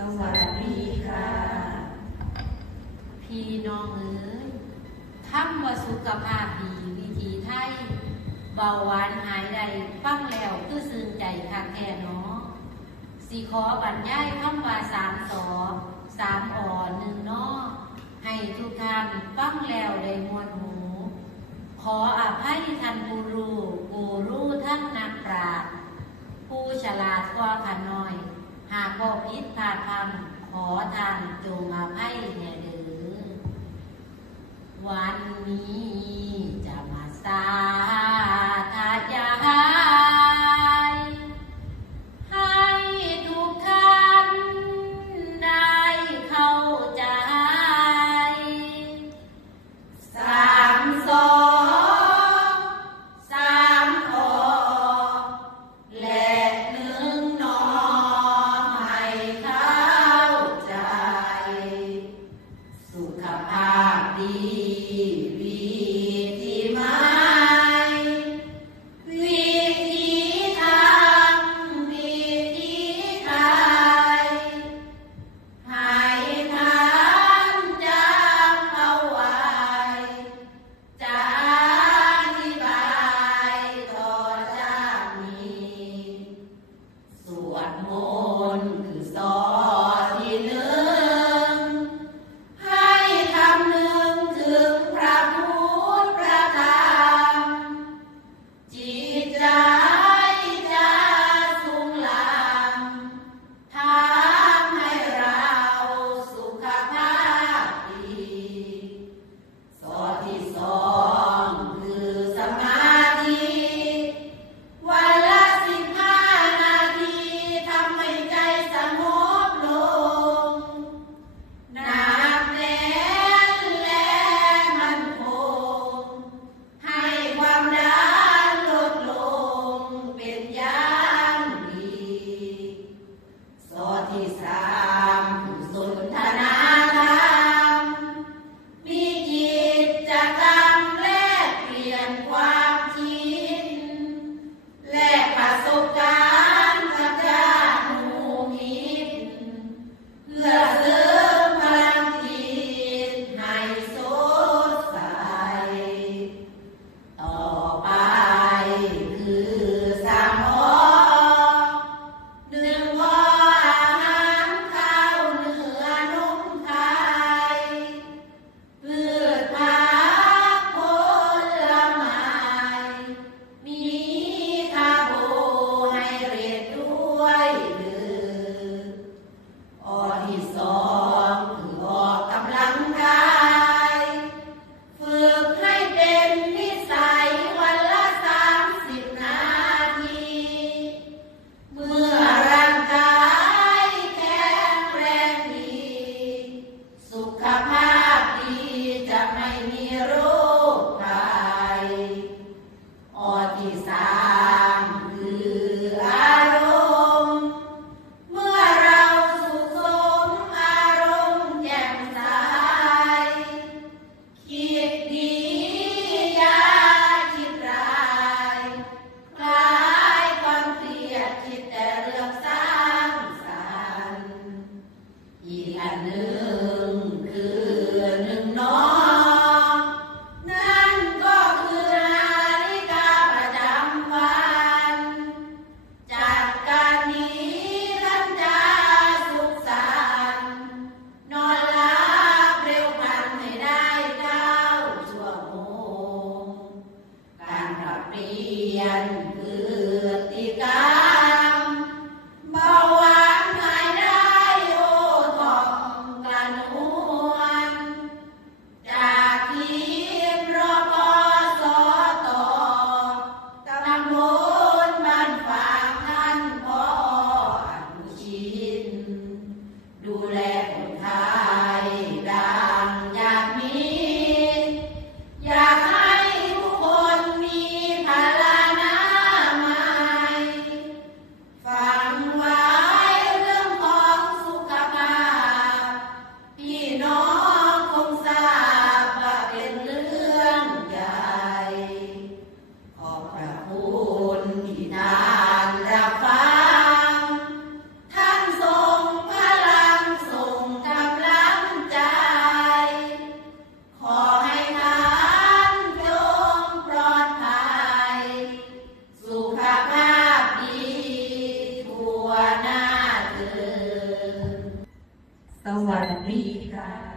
สวัสดีค่ะพี่น้องเอ๋ยคำว่าสุขภาพดีวิถีไทยเบาหวานหายใดฟังแล้วคือซึ้งใจคักแท้เนาะสิขอบรรยายคำว่า3 สอ3 อ1 นอให้ทุกท่านฟังแล้วได้มวลหูขออภัยท่านผู้รู้ท่านนักปราชญ์ผู้ฉลาดกว่าข้าน้อยหากบ่ผิดพลาดพลั้งขอท่านจงอภัยแน่เด้อวันนี้จะมาสาธยายให้ทุกท่านได้เข้าใจ3 สอ3 อและ1 นอให้เข้าใจสุขภาพดีวิถีไม้ สวัสดีค่ะ